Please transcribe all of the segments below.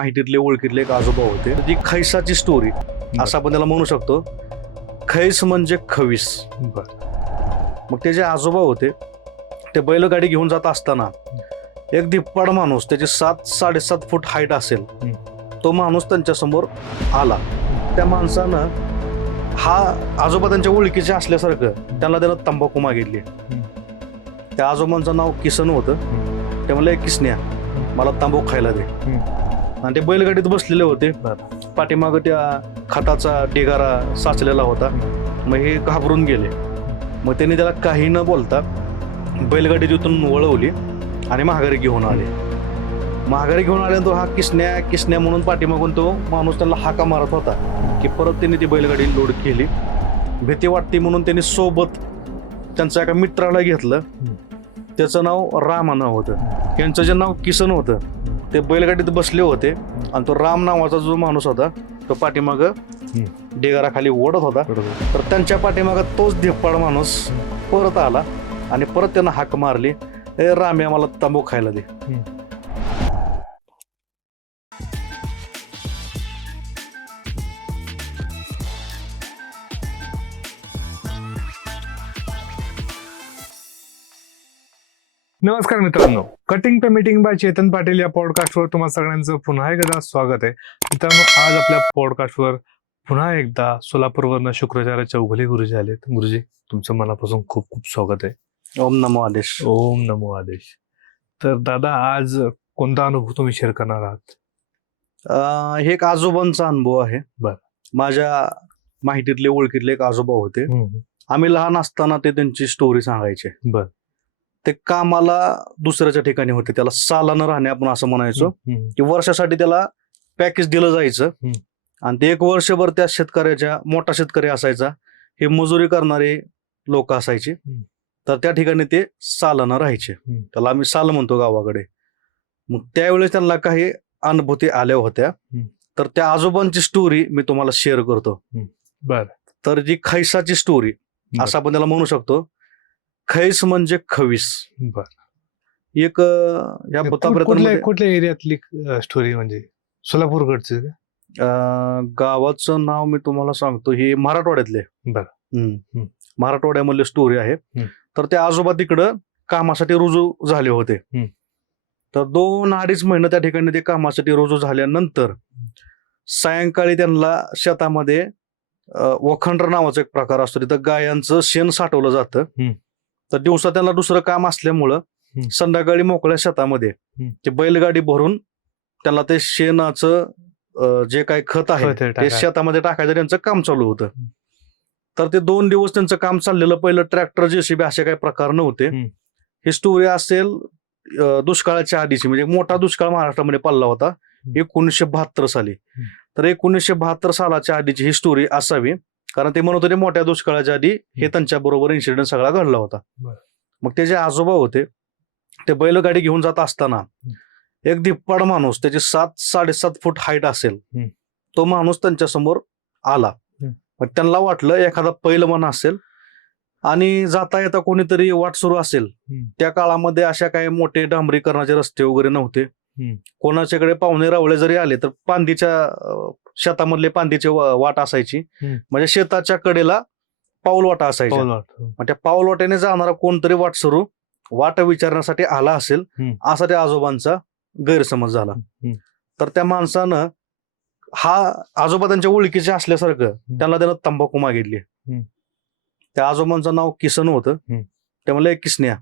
माहितीतले ओळखीतले एक आजोबा होते. ती खैसाची स्टोरी असं आपण त्याला म्हणू शकतो. खैस म्हणजे खवीस. मग ते जे आजोबा होते ते बैलगाडी घेऊन जात असताना एक धिप्पाड माणूस, त्याची 7-7.5 फूट हाईट असेल, तो माणूस त्यांच्यासमोर आला. त्या माणसानं हा आजोबा त्यांच्या ओळखीचे असल्यासारखं त्यानं तंबाखू मागितली. त्या आजोबांचं नाव किसन होतं. ते म्हणले, किसन्या मला तंबाखू खायला दे. आणि ते बैलगाडीत बसलेले होते. पाठीमागं त्या खताचा ढिगारा साचलेला होता. मग हे घाबरून गेले. मग त्यांनी त्याला काही न बोलता बैलगाडी तिथून वळवली आणि माघारी घेऊन आले. माघारी घेऊन आल्यानंतर हा किसन्या किसन्या म्हणून पाठीमागून तो माणूस त्यांना हाका मारत होता की परत त्यांनी ती बैलगाडी लोड केली. भीती वाटते म्हणून त्यांनी सोबत त्यांच्या एका मित्राला घेतलं. त्याचं नाव राम नाव होतं. यांचं जे नाव किसन होतं ते बैलगाडीत बसले होते आणि तो राम नावाचा जो माणूस होता तो पाठीमागं ढिगाराखाली ओढत होता. तर त्यांच्या पाठीमागं तोच धिप्पाड माणूस परत आला आणि परत त्यानं हाक मारली, ए राम्या मला तंबाखू खायला दे. नमस्कार मित्रांनो, cutting pay meeting by Chetan Patil या पॉडकास्टवर तुम्हा सगळ्यांचं पुन्हा एकदा स्वागत आहे. मित्रांनो, आज आपल्या पॉडकास्टवर पुन्हा एकदा सोलापूरवरनं शुक्राचार्य चौगुले गुरुजी आलेत. गुरुजी, तुमचं मनापासून खूप खूप स्वागत आहे. ओम नमो आदेश. ओम नमो आदेश. तर दादा, आज कोणता अनुभव तुम्ही शेअर करणार आहात? हे एक आजोबांचा अनुभव आहे. बर. माझ्या माहितीतले ओळखीतले एक आजोबा होते. आम्ही लहान असताना ते त्यांची स्टोरी सांगायचे. बर. ते कामाला दुसऱ्याच्या ठिकाणी होते. त्याला सालानं राहणे आपण असं म्हणायचो की वर्षासाठी त्याला पॅकेज दिलं जायचं आणि ते एक वर्षभर त्या शेतकऱ्याच्या, मोठा शेतकरी असायचा, हे मजुरी करणारे लोक असायचे, तर त्या ठिकाणी ते सालानं राहायचे. त्याला आम्ही साल म्हणतो गावाकडे. मग त्यावेळेस त्यांना काही अनुभूती आल्या होत्या. तर त्या आजोबांची स्टोरी मी तुम्हाला शेअर करतो. बर. तर जी खैसाची स्टोरी असं आपण त्याला म्हणू शकतो. खैस म्हणजे खवीस. बर. एक या कुठल्या एरियातली स्टोरी, म्हणजे सोलापूरकडची? गावाचं नाव मी तुम्हाला सांगतो, हे मराठवाड्यातले. बर. मराठवाड्यामधली स्टोरी आहे. तर ते आजोबा तिकडं कामासाठी रुजू झाले होते. तर 2-2.5 महिने त्या ठिकाणी ते कामासाठी रुजू झाल्यानंतर सायंकाळी त्यांना शेतामध्ये वखंडर नावाचा एक प्रकार असतो, तिथं गायांचं शेण साठवलं जातं. तर दिवसा त्यांना दुसरं काम असल्यामुळं संध्याकाळी मोकळ्या शेतामध्ये ते बैलगाडी भरून त्यांना ते शेणाचं जे काही खत आहे ते शेतामध्ये टाकायचं त्यांचं काम चालू होतं. तर ते 2 दिवस त्यांचं काम चाललेलं. पहिलं ट्रॅक्टर, जेसीबी असे काही प्रकार नव्हते. ही स्टोरी असेल दुष्काळाच्या आधीची, म्हणजे मोठा दुष्काळ महाराष्ट्रामध्ये पडला होता 1972 साली. तर 1972 सालाच्या आधीची ही स्टोरी असावी, कारण ते म्हणत होते मोठ्या दुष्काळाच्या आधी हे त्यांच्या बरोबर इन्सिडेंट सगळा घडला होता. मग ते जे आजोबा होते ते बैलगाडी घेऊन जात असताना एक धिप्पाड माणूस, त्याची 7-7.5 फूट हाईट असेल, तो माणूस त्यांच्यासमोर आला. मग त्यांना वाटलं एखादा पैलवान असेल आणि जाता येता कोणीतरी वाट सुरू असेल. त्या काळामध्ये अशा काही मोठे डांबरीकरणाचे रस्ते वगैरे नव्हते. कोणाच्याकडे पाहुणे रावळे जरी आले तर पांदीच्या शेतामधले पांदीचे वाट असायची, म्हणजे शेताच्या कडेला पाऊलवाटा असायच्या. मग त्या पाऊलवाट्याने जाणारा कोणतरी वाट विचारण्यासाठी आला असेल असा त्या आजोबांचा गैरसमज झाला. तर त्या माणसानं हा आजोबा त्यांच्या ओळखीचे असल्यासारखं त्यानं तंबाखू मागितली. त्या आजोबांचं नाव किसन होतं. ते म्हणले, किसन्या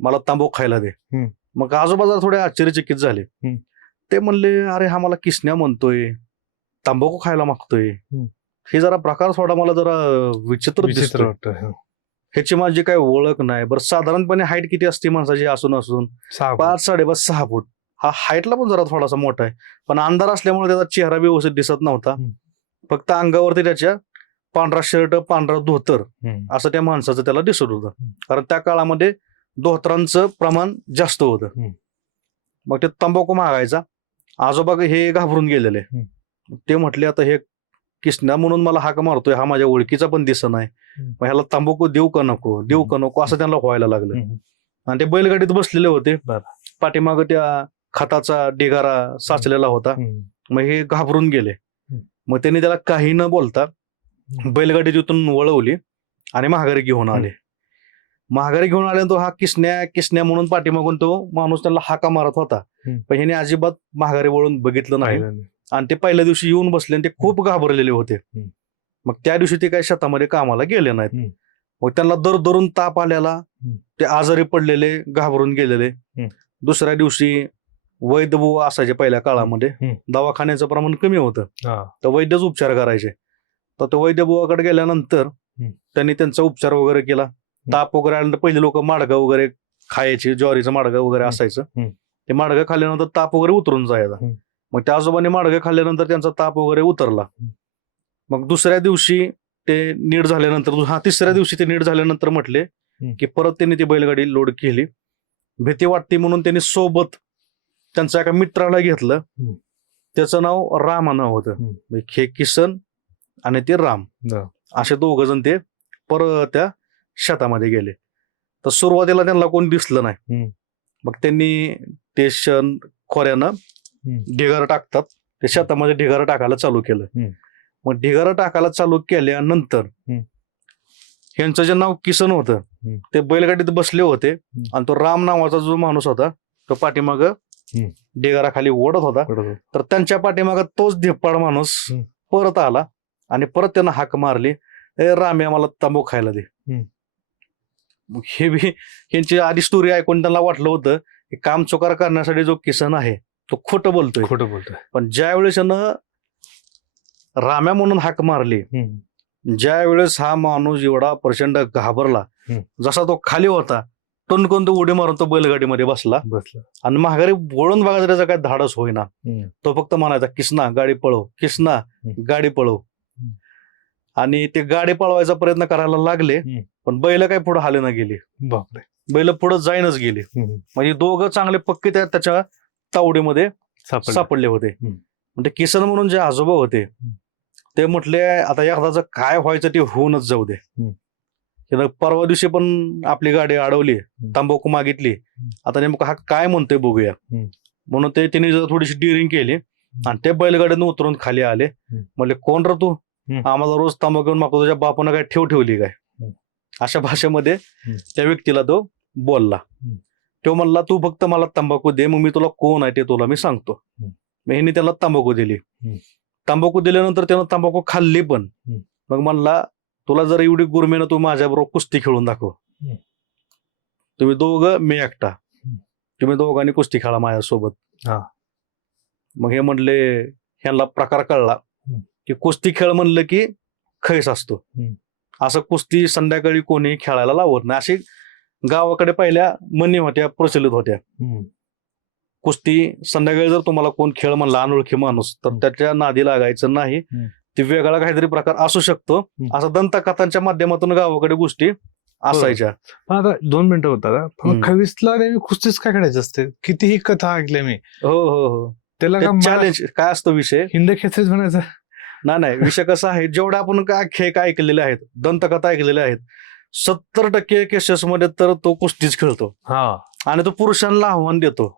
मला तंबाखू खायला दे. मग आजोबा जरा थोडे आश्चर्यचकित झाले. ते म्हणले, अरे हा मला किसन्या म्हणतोय, तंबाखू खायला मागतोय, हे जरा प्रकार थोडा मला जरा विचित्र वाटतं. ह्याची माझी काही ओळख नाही. बरं, साधारणपणे हाईट किती असते माणसाची असून 5-5.5-6 फूट. हा हाईटला पण जरा थोडासा मोठा आहे, पण अंधार असल्यामुळे त्याचा चेहरा व्यवस्थित दिसत नव्हता. फक्त अंगावरती त्याच्या पांढरा शर्ट, पांढरा धोतर असं त्या माणसाचं त्याला दिसत होतं, कारण त्या काळामध्ये धोतरांचं प्रमाण जास्त होतं. मग ते तंबाखू मागायचा. आजोबा हे घाबरून गेलेले. ते म्हटले, आता हे किसना म्हणून मला हाक मारतोय, हा माझ्या ओळखीचा पण दिसत नाही, मग ह्याला तंबाखू देऊ का नको असं त्यांना व्हायला लागलं. आणि ते बैलगाडीत बसलेले होते. पाठीमागं त्या खताचा ढिगारा साचलेला होता. मग हे घाबरून गेले. मग त्यांनी त्याला काही न बोलता बैलगाडी तिथून वळवली आणि महागारी घेऊन आले. महागारी घेऊन आल्यानंतर हा किसन्या किसन्या म्हणून पाठीमागून तो माणूस त्यांना हाका मारत होता. पण ह्याने अजिबात महागारी वळून बघितलं नाही आणि ते पहिल्या दिवशी येऊन बसले आणि ते खूप घाबरलेले होते. मग त्या दिवशी ते काही शेतामध्ये कामाला गेले नाहीत. मग त्यांना दर ताप आलेला, ते आजारी पडलेले, घाबरून गेलेले. दुसऱ्या दिवशी वैद्यबुवा असायचे पहिल्या काळामध्ये, दवाखान्याचं प्रमाण कमी होतं, तर वैद्यच उपचार करायचे. तर तो वैद्यबुवाकडे गेल्यानंतर त्यांनी त्यांचा उपचार वगैरे केला. ताप वगैरे आल्यानंतर पहिले लोक माडगं वगैरे खायचे, ज्वारीचं माडगं वगैरे असायचं, ते माडगं खाल्ल्यानंतर ताप वगैरे उतरून जायचा. मग त्या आजोबांनी माडगं खाल्ल्यानंतर त्यांचा ताप वगैरे उतरला. मग दुसऱ्या दिवशी ते नीट झाल्यानंतर, तिसऱ्या दिवशी ते नीट झाल्यानंतर म्हटले की परत त्यांनी ती बैलगाडी लोड केली. भीती वाटते म्हणून त्यांनी सोबत त्यांच्या एका मित्राला घेतलं. त्याचं नाव राम नाव होतं. हे किसन आणि ते राम, असे दोघ जण ते परत त्या शेतामध्ये गेले. तर सुरुवातीला त्यांना कोण दिसलं नाही. मग त्यांनी ते खोऱ्यानं ढिगार टाकतात, ते शेतामध्ये ढिगार टाकायला चालू केलं. मग ढिगार टाकायला चालू केल्यानंतर यांचं जे नाव किसन होतं ते बैलगाडीत बसले होते आणि तो राम नावाचा जो माणूस होता तो पाठीमाग ढिगाराखाली ओढत होता. तर त्यांच्या पाठीमाग तोच धिप्पाड माणूस परत आला आणि परत त्यांना हाक मारली, ए राम्या मला तांबू खायला दे. मग हे बी यांची आधी स्टोरी ऐकून त्यांना वाटलं होतं की काम चुकार करण्यासाठी जो किसन आहे तो खोटं बोलतोय. पण ज्या वेळेस राम्या म्हणून हाक मारली, ज्या वेळेस हा माणूस एवढा प्रचंड घाबरला, जसा तो खाली होता टणकन तो उडी मारून तो बैलगाडीमध्ये बसला आणि महागारी वळून बघायचं त्याचा काय धाडस होईना. तो फक्त म्हणायचा, किसना गाडी पळव, किसना गाडी पळव. आणि ते गाडी पळवायचा प्रयत्न करायला लागले, पण बैल काही पुढे हाले ना गेली. बैल पुढे जाईनच गेली. म्हणजे दोघं चांगले पक्के त्याच्या तावडीमध्ये सापडले होते. म्हणजे किसन म्हणून जे आजोबा होते ते म्हटले, आता एकदाचं काय व्हायचं ते होऊनच जाऊ दे. परवा दिवशी पण आपली गाडी अडवली, तंबाखू मागितली, आता नेमकं हा काय म्हणतोय बघूया. म्हणून ते त्यांनी थोडीशी डिरिंग केली आणि ते बैलगाडीनं उतरून खाली आले. म्हणले, कोण रे तू, आम्हाला रोज तंबाखू घेऊन मागतो, तुझ्या बापानं काय ठेवली काय. अशा भाषेमध्ये त्या व्यक्तीला तो बोलला. तो म्हणला, तू फक्त मला तंबाखू दे, मग मी तुला कोण आहे ते तुला मी सांगतो. मग ह्यांनी त्याला तंबाखू दिली. तंबाखू दिल्यानंतर त्यानं तंबाखू खाल्ली पण. मग म्हणला, तुला जर एवढी गुरमेनं तू माझ्याबरोबर कुस्ती खेळून दाखव. तुम्ही दोघं मी एकटा, तुम्ही दोघांनी कुस्ती खेळा माझ्यासोबत. मग हे म्हणले, ह्यांना प्रकार कळला की कुस्ती खेळ म्हणलं की खैस असतो, असं कुस्ती संध्याकाळी कोणी खेळायला लावत नाही. अशी गावाकडे पहिल्या म्हणी होत्या, प्रचलित होत्या. कुस्ती संध्याकाळी जर तुम्हाला कोण खेळ म्हणला अनोळखी माणूस, तर त्याच्या नादी लागायचं नाही. ते वेगळा काहीतरी प्रकार असू शकतो, असं दंतकथांच्या माध्यमातून गावाकडे गोष्टी असायच्या. आता 2 मिनिटं होतात. खवीसला कुस्तीच काय खेळायचं असते, कितीही कथा ऐकल्या मी. हो, त्याला चॅलेंज काय असतो विषय, हिंद खेचरीच म्हणायचं. नाही, विषय कसा आहे, जेवढ्या आपण काय खेळ ऐकलेले आहेत, दंतकथा ऐकलेल्या आहेत, 70% केसेसमध्ये तर तो कुस्तीच खेळतो आणि तो पुरुषांना आव्हान देतो.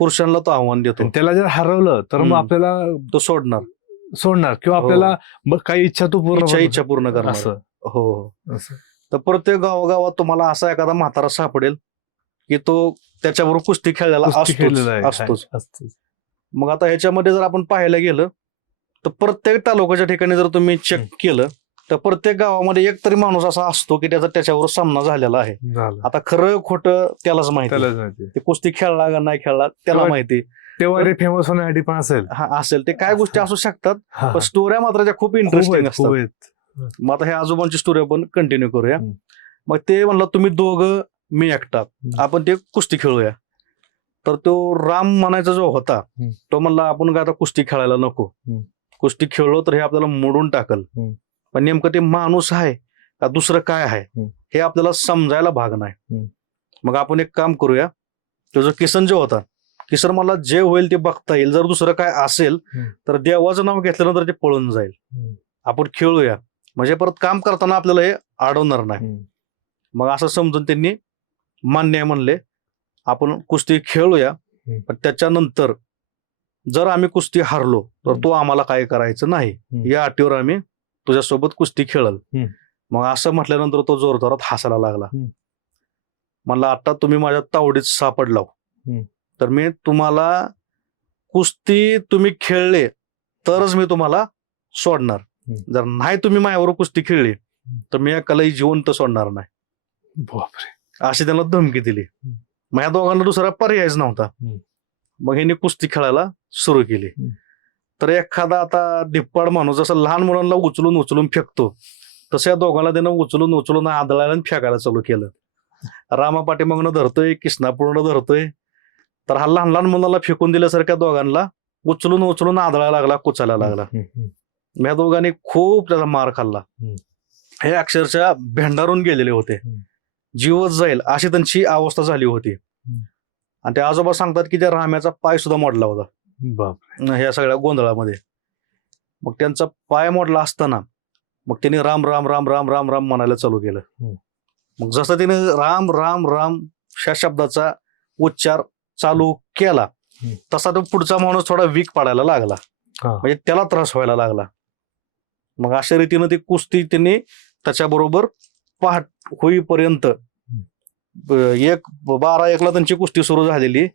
पुरुषांना तो आव्हान देतो. त्याला जर हरवलं तर मग आपल्याला तो सोडणार किंवा आपल्याला काही इच्छा तो इच्छा पूर्ण करणार. हो. तर प्रत्येक गावागावात तुम्हाला असा एखादा म्हातारा सापडेल की तो त्याच्याबरोबर कुस्ती खेळलेला असतोच. मग आता ह्याच्यामध्ये जर आपण पाहायला गेलं तर प्रत्येक तालुक्याच्या ठिकाणी जर तुम्ही चेक केलं तर प्रत्येक गावामध्ये एक तरी माणूस असा असतो की त्याच्यावर सामना झालेला आहे. आता खरं खोटं त्यालाच माहिती, ते कुस्ती खेळला का नाही खेळला त्याला माहिती. तेव्हा फेमस होण्यासाठी पण असेल ते काय गोष्टी असू शकतात, पण स्टोऱ्या मात्र त्या खूप इंटरेस्टिंग असतात. मग आता हे आजोबांची स्टोरी आपण कंटिन्यू करूया. मग ते म्हणलं, तुम्ही दोघं मी एकटा, आपण ते कुस्ती खेळूया. तर तो राम म्हणायचा जो होता तो म्हणला, आपण काय आता कुस्ती खेळायला नको, कुस्ती खेळलो तर हे आपल्याला मोडून टाकल. पण नेमकं ते माणूस आहे का दुसरं काय आहे हे आपल्याला समजायला भाग नाही. मग आपण एक काम करूया, तो जो किसन जो होता, किसन मला जे होईल ते बघता येईल, जर दुसरं काय असेल तर देवाचं नाव घेतल्यानंतर ते पळून जाईल, आपण खेळूया, म्हणजे परत काम करताना आपल्याला हे अडवणार नाही. मग असं समजून त्यांनी मान्य म्हणले, आपण कुस्ती खेळूया, पण त्याच्यानंतर जर आम्ही कुस्ती हारलो तर तू आम्हाला काय करायचं नाही, या अटीवर आम्ही तुझ्यासोबत कुस्ती खेळल. मग असं म्हटल्यानंतर तो जोरजोरात हसायला लागला. म्हणला आता तुम्ही माझ्या तावडीत सापडला तर मी तुम्हाला कुस्ती तुम्ही खेळले तरच मी तुम्हाला सोडणार, जर नाही तुम्ही माझ्यावर कुस्ती खेळली तर मी एकालाही जिवंत सोडणार नाही. बापरे. अशी त्यांना धमकी दिली. मग या दोघांना दुसरा पर्यायच नव्हता. मग ह्यांनी कुस्ती खेळायला सुरू केली. तर एखादा आता धिप्पाड माणूस जसं लहान मुलांना उचलून उचलून फेकतो तसं या दोघांना त्यानं उचलून उचलून आदळायला आणि फेकायला चालू केलं. रामा पाठीमागनं धरतोय, कृष्णा पूर्ण धरतोय. तर हा लहान लहान मुलाला फेकून दिल्यासारख्या दोघांना उचलून उचलून आदळायला लागला, कुचायला लागला. या दोघांनी खूप त्याचा मार खाल्ला. हे अक्षरशः भेंडारून गेलेले होते, जीवच जाईल अशी त्यांची अवस्था झाली होती. आणि ते आजोबा सांगतात की त्या राम्याचा पाय सुद्धा मोडला होता ह्या सगळ्या गोंधळामध्ये. मग त्यांचा पाय मोडला असताना मग त्यांनी राम राम राम राम राम राम म्हणायला चालू केलं. मग जसं त्याने राम राम राम ह्या शब्दाचा उच्चार चालू केला तसा तो पुढचा माणूस थोडा वीक पडायला लागला, म्हणजे त्याला त्रास व्हायला लागला. मग अशा रीतीनं ती कुस्ती त्यांनी त्याच्याबरोबर पहाट होईपर्यंत 12-1 त्यांची कुस्ती सुरू झालेली.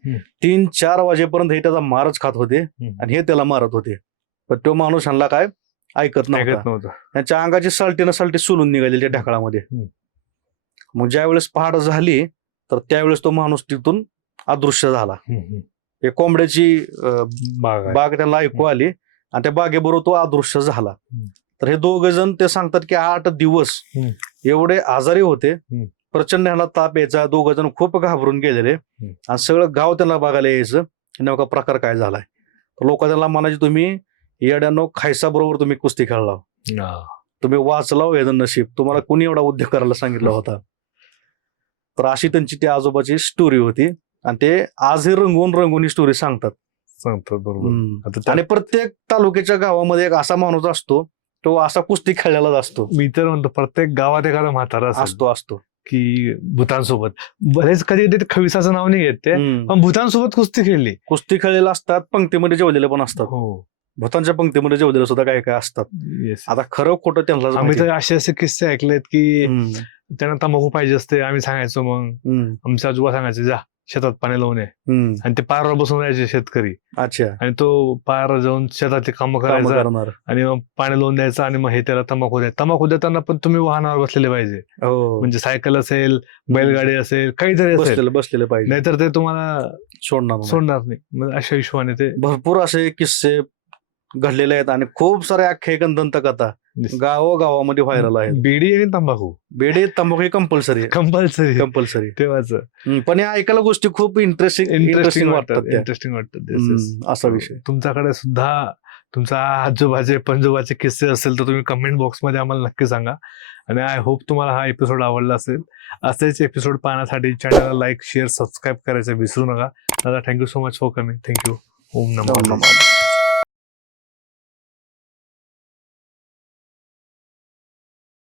3-4 वाजेपर्यंत हे त्याचा मारच खात होते आणि हे त्याला मारत होते. पण तो माणूस ह्यांना काय ऐकत नव्हता. त्यांच्या अंगाची सलटी सुलून निघालेली त्या ढाकळामध्ये. मग ज्या वेळेस पहाट झाली तर त्यावेळेस तो माणूस तिथून अदृश्य झाला. एक कोंबड्याची बाग त्यांना ऐकू आली आणि त्या बागेबरोबर तो अदृश्य झाला. तर हे दोघ जण ते सांगतात की 8 दिवस एवढे आजारी होते, प्रचंड ह्याला ताप यायचा, दोघ जण खूप घाबरून गेलेले आणि सगळं गाव त्यांना बघायला यायचं नेमका प्रकार काय झालाय. लोक त्यांना म्हणायचे तुम्ही येड्यानो खायसा बरोबर तुम्ही कुस्ती खेळला, तुम्ही वाचलाव हे नशीब, तुम्हाला कोणी एवढा उद्योग करायला सांगितला होता. तर अशी त्यांची ती आजोबाची स्टोरी होती आणि ते आजही रंगवून ही स्टोरी सांगतात. बरोबर. आणि प्रत्येक तालुक्याच्या गावामध्ये एक असा माणूस असतो, तो असा कुस्ती खेळलेलाच असतो. मी तर म्हणतो प्रत्येक गावात एखादा म्हातारा असतो की भूतांसोबत, बरेच कधी खविसाचं नाव नाही घेत ते, पण भूतांसोबत कुस्ती खेळलेला असतात. पंक्तीमध्ये जेवलेले पण असतात. भूतांच्या पंक्तीमध्ये जेवलेले सुद्धा काय काय असतात. आता खरं खोटं त्यांना आम्ही तर असे किस्से ऐकलेत की त्यांना तंबाखू पाहिजे असते, आम्ही सांगायचो, मग आमचे आजोबा सांगायचे जा शेतात पाणी लावून ये, आणि ते पायावर बसून राहायचे शेतकरी. अच्छा. आणि तो पायावर जाऊन शेतातली कामं करायचा आणि मग पाणी लावून द्यायचं आणि मग हे त्याला तंबाखू देताना पण तुम्ही वाहनावर बसलेले पाहिजे, म्हणजे सायकल असेल, बैलगाडी असेल, काहीतरी असेल बसलेले पाहिजे, नाहीतर ते तुम्हाला सोडणार नाही. मग अशा हिशोबाने ते भरपूर असे किस्से घडलेले आहेत आणि खूप सारे आख्यायिकन दंतकथा गावामध्ये व्हायरल आहेत. बेडी आणि तंबाखू कंपल्सरी तेव्हाच. पण या ऐकायला गोष्टी खूप इंटरेस्टिंग वाटतात. असा विषय. तुमच्याकडे सुद्धा तुमचा आजोबाचे पंजोबाचे किस्से असेल तर तुम्ही कमेंट बॉक्समध्ये आम्हाला नक्की सांगा. आणि आय होप तुम्हाला हा एपिसोड आवडला असेल. असेच एपिसोड पाहण्यासाठी चॅनलला लाईक, शेअर, सबस्क्राईब करायचं विसरू नका. दादा, thank you so much for coming. Thank you. ओम नमः.